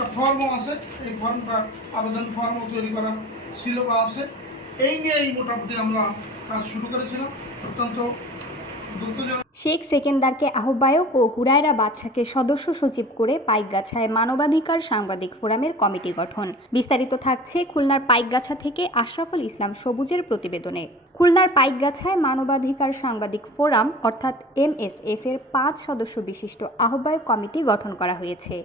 একটা ফর্মও আছে, এই ফর্মটা আবেদন ফর্মও তৈরি করা ছিল বা আছে। এই নিয়েই মোটামুটি আমরা কাজ শুরু করেছিলাম। অত্যন্ত দুঃখজনক। শেখ সেকেন্দারকে আহ্বায়ক ও হুরায়রা বাদশাকে সদস্য সচিব করে পাইকগাছায় মানবাধিকার সাংবাদিক ফোরামের কমিটি গঠন। বিস্তারিত থাকছে খুলনার পাইকগাছা থেকে আশরাফুল ইসলাম সবুজের প্রতিবেদনে। খুলনার পাইকগাছায় মানবাধিকার সাংবাদিক ফোরাম অর্থাৎ MSF এর 5 সদস্য বিশিষ্ট আহ্বায়ক কমিটি গঠন করা হয়েছে।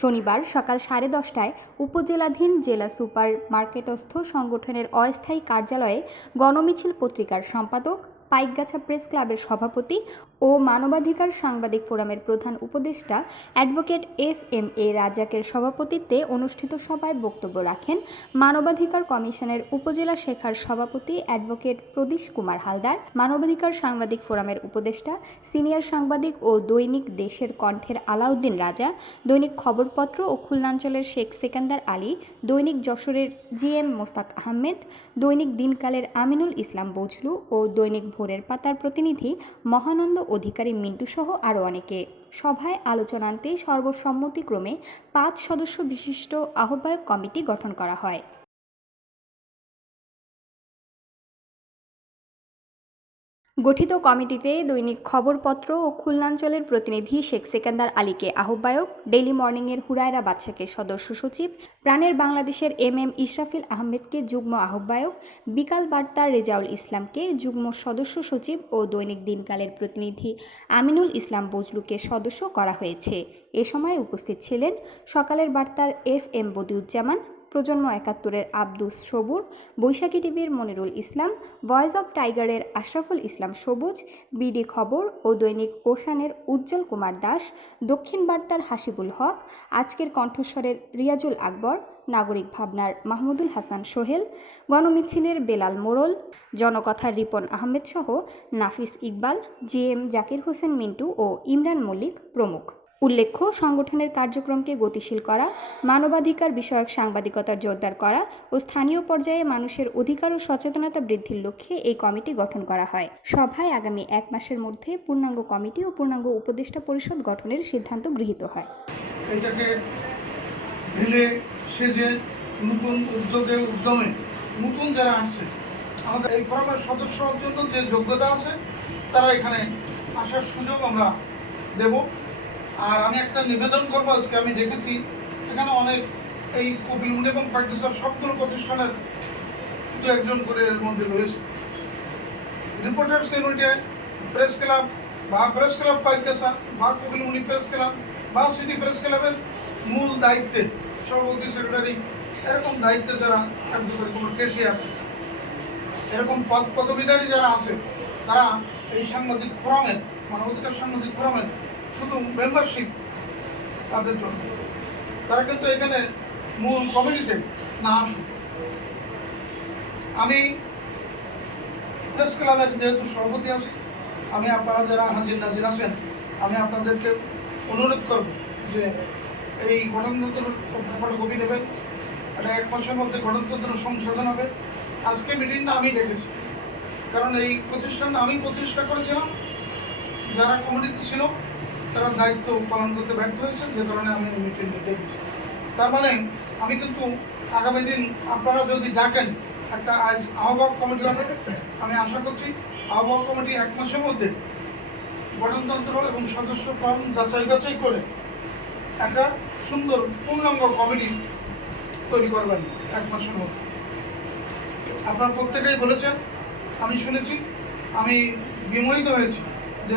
শনিবার সকাল 10:30টায় উপজেলাধীন জেলা সুপার মার্কেটস্থ সংগঠনের অস্থায়ী কার্যালয়ে গণমিছিল পত্রিকার সম্পাদক, পাইকগাছা প্রেস ক্লাবের সভাপতি ও মানবাধিকার সাংবাদিক ফোরামের প্রধান উপদেষ্টা অ্যাডভোকেট FMA রাজ্জাকের সভাপতিত্বে অনুষ্ঠিত সভায় বক্তব্য রাখেন মানবাধিকার কমিশনের উপজেলা শাখার সভাপতি অ্যাডভোকেট প্রদীশ কুমার হালদার, মানবাধিকার সাংবাদিক ফোরামের উপদেষ্টা সিনিয়র সাংবাদিক ও দৈনিক দেশের কণ্ঠের আলাউদ্দিন রাজা, দৈনিক খবরপত্র ও খুলনাঞ্চলের শেখ সেকেন্দার আলী, দৈনিক যশোরের GM মোস্তাক আহমেদ, দৈনিক দিনকালের আমিনুল ইসলাম বজলু ও দৈনিক ভোরের পাতার প্রতিনিধি মহানন্দ অধিকারী মিন্টু সহ আরও অনেকে। সভায় আলোচনান্তে সর্বসম্মতিক্রমে 5 সদস্য বিশিষ্ট আহ্বায়ক কমিটি গঠন করা হয়। গঠিত কমিটিতে দৈনিক খবরপত্র ও খুলনাঞ্চলের প্রতিনিধি শেখ সেকেন্দার আলীকে আহ্বায়ক, ডেইলি মর্নিংয়ের হুরায়রা বাদশাকে সদস্য সচিব, প্রাণের বাংলাদেশের MM ইশরাফিল আহমেদকে যুগ্ম আহ্বায়ক, বিকাল বার্তার রেজাউল ইসলামকে যুগ্ম সদস্য সচিব ও দৈনিক দিনকালের প্রতিনিধি আমিনুল ইসলাম বজলুকে সদস্য করা হয়েছে। এ সময় উপস্থিত ছিলেন সকালের বার্তার FM বদিউজ্জামান, প্রজন্ম 71-এর আব্দুস সবুর, বৈশাখী টিভির মনিরুল ইসলাম, ভয়েস অব টাইগারের আশরাফুল ইসলাম সবুজ, বিডি খবর ও দৈনিক ওশানের উজ্জ্বল কুমার দাস, দক্ষিণ বার্তার হাসিবুল হক, আজকের কণ্ঠস্বরের রিয়াজুল আকবর, নাগরিক ভাবনার মাহমুদুল হাসান সোহেল, গণমিছিলের বেলাল মোড়ল, জনকথার রিপন আহমেদ সহ নাফিস ইকবাল, GM জাকির হোসেন মিন্টু ও ইমরান মল্লিক প্রমুখ। উল্লেখ্য, সংগঠনের কার্যক্রমকে গতিশীল করা, মানবাধিকার বিষয়ক সাংবাদিকতার জোরদার করা ও স্থানীয় পর্যায়ে মানুষের অধিকার ও সচেতনতা বৃদ্ধির লক্ষ্যে এই কমিটি গঠন করা হয়। সভায় আগামী 1 মাসের মধ্যে পূর্ণাঙ্গ কমিটি ও পূর্ণাঙ্গ উপদেষ্টা পরিষদ গঠনের সিদ্ধান্ত গৃহীত হয়। এটাকে ঢেলে সেজে নতুন উদ্যমে নতুন যারা আসছে, আমাদের এই ফোরামের সদস্য হওয়ার জন্য যে যোগ্যতা আছে তারা এখানে আসার সুযোগ আমরা দেব। আর আমি একটা নিবেদন করবো, আজকে আমি দেখেছি এখানে অনেক এই কপিলমুনি এবং পাইকগাছার সবগুলো প্রতিষ্ঠানের 2-1 করে এর মধ্যে রয়েছে। রিপোর্টার্স ইউনিটে প্রেস ক্লাব বা প্রেস ক্লাব পাইকগাছা বা কপিলমুনি প্রেস ক্লাব বা সিটি প্রেস ক্লাবের মূল দায়িত্বে সভাপতি, সেক্রেটারি, এরকম দায়িত্বে যারা কার্যকরী, কোনো ক্যাশিয়ার, এরকম পদবিধারী যারা আছে তারা এই সাংবাদিক ফোরামের, মানবাধিকার সাংবাদিক ফোরামের শুধু মেম্বারশিপ তাদের জন্য, তারা কিন্তু এখানে মূল কমিটিতে না আসুক। আমি প্রেস ক্লাবের যেহেতু সভাপতি আছি, আমি আপনারা যারা হাজির নাজির আছেন, আমি আপনাদেরকে অনুরোধ করব যে এই গণতন্ত্র কপি নেবেন। এটা 1 মাসের মধ্যে গণতন্ত্র সংশোধন হবে। আজকে মিটিংটা আমি ডেকেছি, কারণ এই প্রতিষ্ঠান আমি প্রতিষ্ঠা করেছিলাম, যারা কমিটিতে ছিল তারা দায়িত্ব পালন করতে ব্যর্থ হয়েছে, যে কারণে আমি এই মিটিংটা ডেকেছি। তার মানে আমি কিন্তু আগামী দিন আপনারা যদি ডাকেন একটা আহ্বায়ক কমিটি হবে, আমি আশা করছি আহ্বায়ক কমিটি 1 মাসের মধ্যে গঠনতন্ত্র এবং সদস্য ফর্ম যাচাই করে একটা সুন্দর পূর্ণাঙ্গ কমিটি তৈরি করবেন 1 মাসের মধ্যে। আপনারা প্রত্যেকেই বলেছেন, আমি শুনেছি, আমি বিমোহিত হয়েছি যে